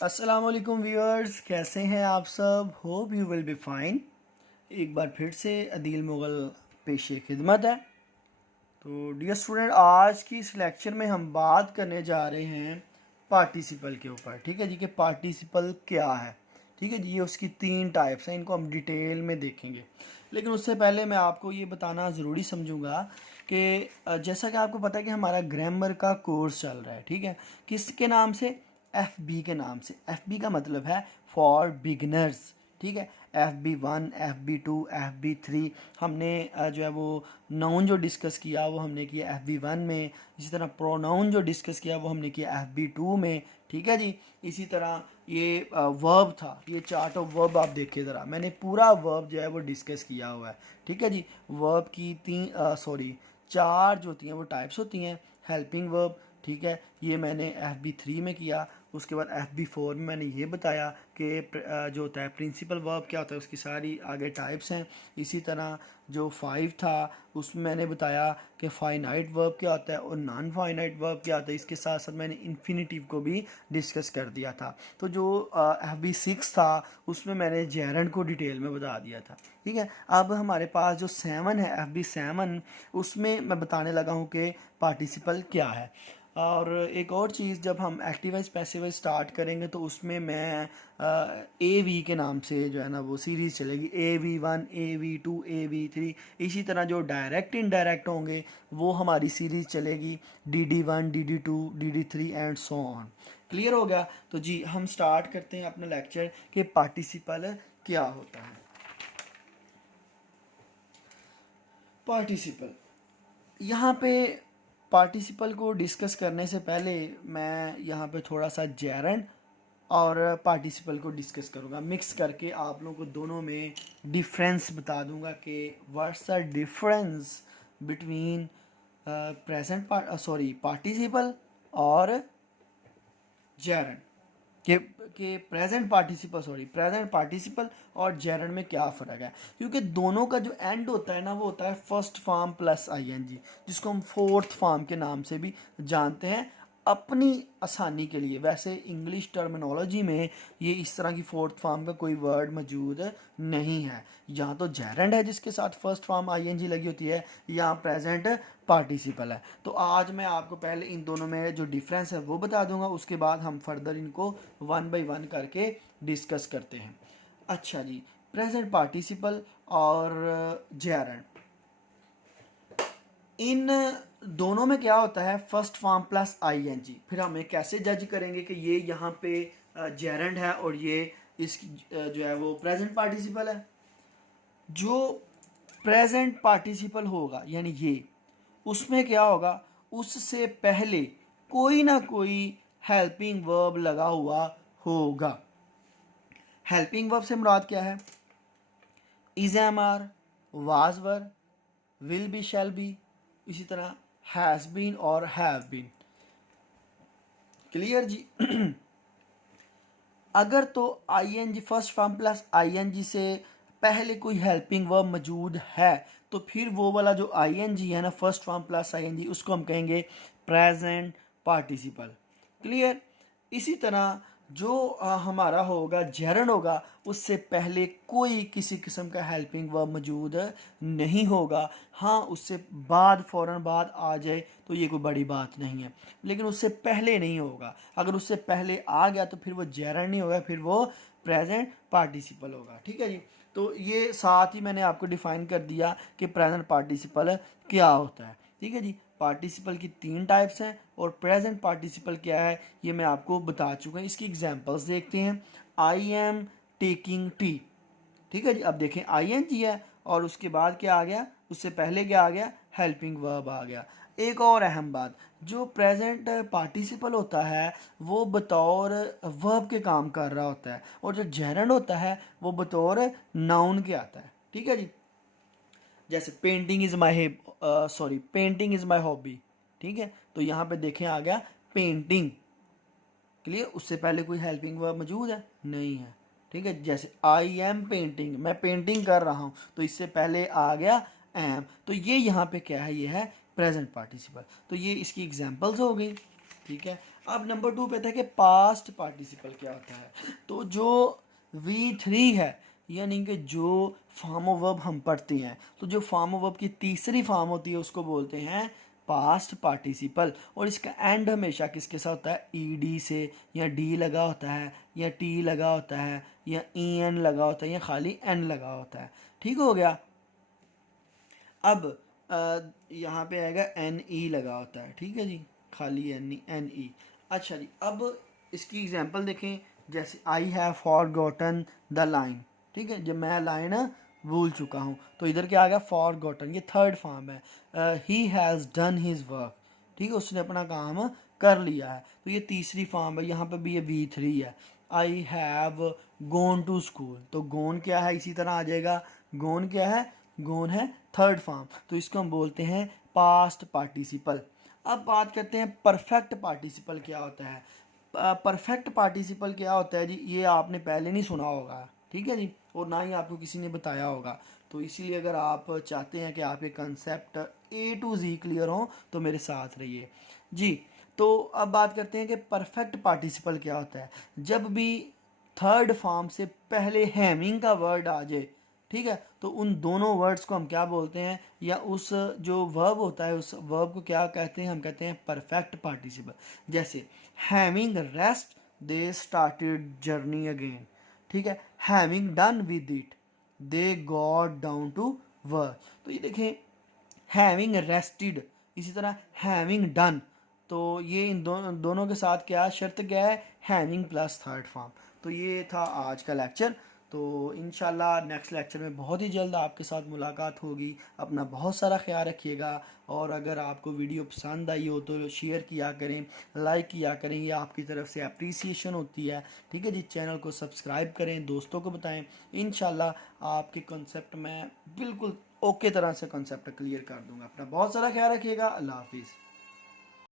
अस्सलाम वालेकुम व्यूअर्स, कैसे हैं आप सब। Hope you will be fine. एक बार फिर से अदील मुग़ल पेशे खिदमत है। तो डियर स्टूडेंट, आज की इस लेक्चर में हम बात करने जा रहे हैं पार्टिसिपल के ऊपर। ठीक है जी, कि पार्टिसिपल क्या है। ठीक है जी, ये उसकी 3 टाइप्स हैं, इनको हम डिटेल में देखेंगे। लेकिन उससे पहले मैं आपको ये बताना ज़रूरी समझूंगा कि जैसा कि आपको पता है कि हमारा ग्रामर का कोर्स चल रहा है। ठीक है, किसके नाम से? FB के नाम से। FB का मतलब है फॉर बिगनर्स। ठीक है, FB1, FB2, FB3 हमने जो है वो नाउन जो डिस्कस किया वो हमने किया FB1 में। इसी तरह प्रोनाउन जो डिस्कस किया वो हमने किया FB2 में। ठीक है जी। इसी तरह ये वर्ब था, ये चार्ट ऑफ वर्ब आप देखिए ज़रा, मैंने पूरा वर्ब जो है वो डिस्कस किया हुआ है। ठीक है जी। वर्ब की 4 जो होती हैं वो टाइप्स होती हैं। हेल्पिंग वर्ब, ठीक है, ये मैंने FB3 में किया। उसके बाद FB4 में मैंने ये बताया कि जो होता है प्रिंसिपल वर्ब क्या होता है, उसकी सारी आगे टाइप्स हैं। इसी तरह जो 5 था उसमें मैंने बताया कि फाइनाइट वर्ब क्या होता है और नॉन फाइनाइट वर्ब क्या होता है। इसके साथ साथ मैंने इन्फिनिटिव को भी डिस्कस कर दिया था। तो जो FB6 था उसमें मैंने जेरंड को डिटेल में बता दिया था। ठीक है, अब हमारे पास जो 7 है FB7, उसमें मैं बताने लगा हूँ कि पार्टिसिपल क्या है। और एक और चीज़, जब हम एक्टिवाइज पैसिवाइज स्टार्ट करेंगे तो उसमें मैं AV के नाम से जो है ना वो सीरीज़ चलेगी। AV1, AV2, AV3। इसी तरह जो डायरेक्ट इनडायरेक्ट होंगे वो हमारी सीरीज़ चलेगी DD1, DD2, DD3 and so on. Clear हो गया? तो जी हम स्टार्ट करते हैं अपना लेक्चर कि पार्टिसिपल क्या होता है। पार्टिसिपल, यहाँ पे पार्टिसिपल को डिस्कस करने से पहले मैं यहाँ पे थोड़ा सा जेरंड और पार्टिसिपल को डिस्कस करूँगा, मिक्स करके आप लोगों को दोनों में डिफरेंस बता दूँगा कि what's the difference between participle और जेरंड के प्रेजेंट पार्टिसिपल और जेरंड में क्या फ़र्क है। क्योंकि दोनों का जो एंड होता है ना वो होता है फर्स्ट फॉर्म प्लस ING, जिसको हम फोर्थ फॉर्म के नाम से भी जानते हैं अपनी आसानी के लिए। वैसे इंग्लिश टर्मिनोलॉजी में ये इस तरह की फोर्थ फॉर्म का कोई वर्ड मौजूद नहीं है। यहाँ तो जेरंड है जिसके साथ फर्स्ट फॉर्म ING लगी होती है, यहाँ प्रेजेंट पार्टिसिपल है। तो आज मैं आपको पहले इन दोनों में जो डिफरेंस है वो बता दूंगा, उसके बाद हम फर्दर इनको 1 बाय 1 करके डिस्कस करते हैं। अच्छा जी, प्रेजेंट पार्टिसिपल और जेरंड, इन दोनों में क्या होता है? First form plus ING। फिर हमें कैसे जज करेंगे कि ये यहाँ पे जेरंड है और ये इस जो है वो प्रेजेंट पार्टिसिपल है। जो प्रेजेंट पार्टिसिपल होगा यानी ये, उसमें क्या होगा? उससे पहले कोई ना कोई हेल्पिंग वर्ब लगा हुआ होगा। हेल्पिंग वर्ब से मुराद क्या है? Is, am, are, was were, will be, shall be, इसी तरह हैज बीन और हैव बीन। क्लियर जी? अगर तो ING first form plus ING से पहले कोई हेल्पिंग वर्ब मौजूद है तो फिर वो वाला जो ING है ना, फर्स्ट फॉर्म प्लस ING, उसको हम कहेंगे प्रेजेंट पार्टिसिपल। क्लियर? इसी तरह जो हमारा होगा जेरंड होगा, उससे पहले कोई किसी किस्म का हेल्पिंग वर्ब मौजूद नहीं होगा। हाँ, उससे बाद फ़ौरन बाद आ जाए तो ये कोई बड़ी बात नहीं है, लेकिन उससे पहले नहीं होगा। अगर उससे पहले आ गया तो फिर वो जेरंड नहीं होगा, फिर वो प्रेजेंट पार्टिसिपल होगा। ठीक है जी। तो ये साथ ही मैंने आपको डिफाइन कर दिया कि प्रेजेंट पार्टिसिपल क्या होता है। ठीक है जी। पार्टिसिपल की 3 टाइप्स हैं और प्रेजेंट पार्टिसिपल क्या है ये मैं आपको बता चुका हूँ। इसकी एग्जांपल्स देखते हैं। I am taking tea. ठीक है जी। अब देखें ING है और उसके बाद क्या आ गया? उससे पहले क्या आ गया? हेल्पिंग वर्ब आ गया। एक और अहम बात, जो प्रेजेंट पार्टिसिपल होता है वो बतौर वर्ब के काम कर रहा होता है और जो जेरंड होता है वो बतौर नाउन के आता है। ठीक है जी। जैसे पेंटिंग इज़ माई हॉबी। ठीक है, तो यहाँ पे देखें आ गया पेंटिंग। क्लियर? उससे पहले कोई हेल्पिंग वर्ब मौजूद है? नहीं है। ठीक है, जैसे आई एम पेंटिंग, मैं पेंटिंग कर रहा हूँ, तो इससे पहले आ गया एम। तो ये यहाँ पे क्या है? ये है प्रेजेंट पार्टिसिपल। तो ये इसकी एग्जांपल्स हो गई। ठीक है, अब नंबर 2 पे था कि पास्ट पार्टिसिपल क्या होता है। तो जो V3 है, यानी कि जो फॉर्म ऑफ वर्ब हम पढ़ते हैं, तो जो फॉर्म ऑफ वर्ब की तीसरी फॉर्म होती है उसको बोलते हैं पास्ट पार्टिसिपल। और इसका एंड हमेशा किसके साथ होता है, ईडी से, या डी लगा होता है, या टी लगा होता है, या ई एन लगा होता है, या खाली एन लगा होता है। ठीक हो गया। अब यहाँ पे आएगा एन ई लगा होता है, ठीक है जी, खाली एन ई। अच्छा जी, अब इसकी एग्जांपल देखें, जैसे I have forgotten the line, ठीक है, जब मैं लाइन भूल चुका हूँ, तो इधर क्या आ गया, फॉरगॉटन, ये थर्ड फॉर्म है। He has done his work, ठीक है, उसने अपना काम कर लिया है, तो ये तीसरी फॉर्म है। यहाँ पे भी ये V3 है। I have gone to school, तो गोन क्या है, इसी तरह आ जाएगा, गोन क्या है, गोन है थर्ड फॉर्म, तो इसको हम बोलते हैं पास्ट पार्टिसिपल। अब बात करते हैं परफेक्ट पार्टिसिपल क्या होता है। परफेक्ट पार्टिसिपल क्या होता है जी, ये आपने पहले नहीं सुना होगा, ठीक है जी, और ना ही आपको किसी ने बताया होगा। तो इसीलिए अगर आप चाहते हैं कि आपके concept A to Z clear हो तो मेरे साथ रहिए जी। तो अब बात करते हैं कि परफेक्ट पार्टिसिपल क्या होता है। जब भी थर्ड फॉर्म से पहले हैमिंग का वर्ड आ जाए, ठीक है, तो उन दोनों वर्ड्स को हम क्या बोलते हैं, या उस जो वर्ब होता है उस वर्ब को क्या कहते हैं, हम कहते हैं परफेक्ट पार्टिसिपल। जैसे having rest they started journey again, ठीक है, having done with it they got down to work. तो ये देखें, हैविंग रेस्टेड, इसी तरह हैविंग डन, तो ये इन दोनों के साथ क्या शर्त क्या है, हैविंग प्लस थर्ड फॉर्म। तो ये था आज का लेक्चर। तो इंशाल्लाह नेक्स्ट लेक्चर में बहुत ही जल्द आपके साथ मुलाकात होगी। अपना बहुत सारा ख्याल रखिएगा, और अगर आपको वीडियो पसंद आई हो तो शेयर किया करें, लाइक किया करें, ये आपकी तरफ से अप्रिसिएशन होती है, ठीक है जी। चैनल को सब्सक्राइब करें, दोस्तों को बताएं। इंशाल्लाह आपके कॉन्सेप्ट में बिल्कुल ओके तरह से कॉन्सेप्ट क्लियर कर दूंगा। अपना बहुत सारा ख्याल रखिएगा। अल्लाह हाफिज़।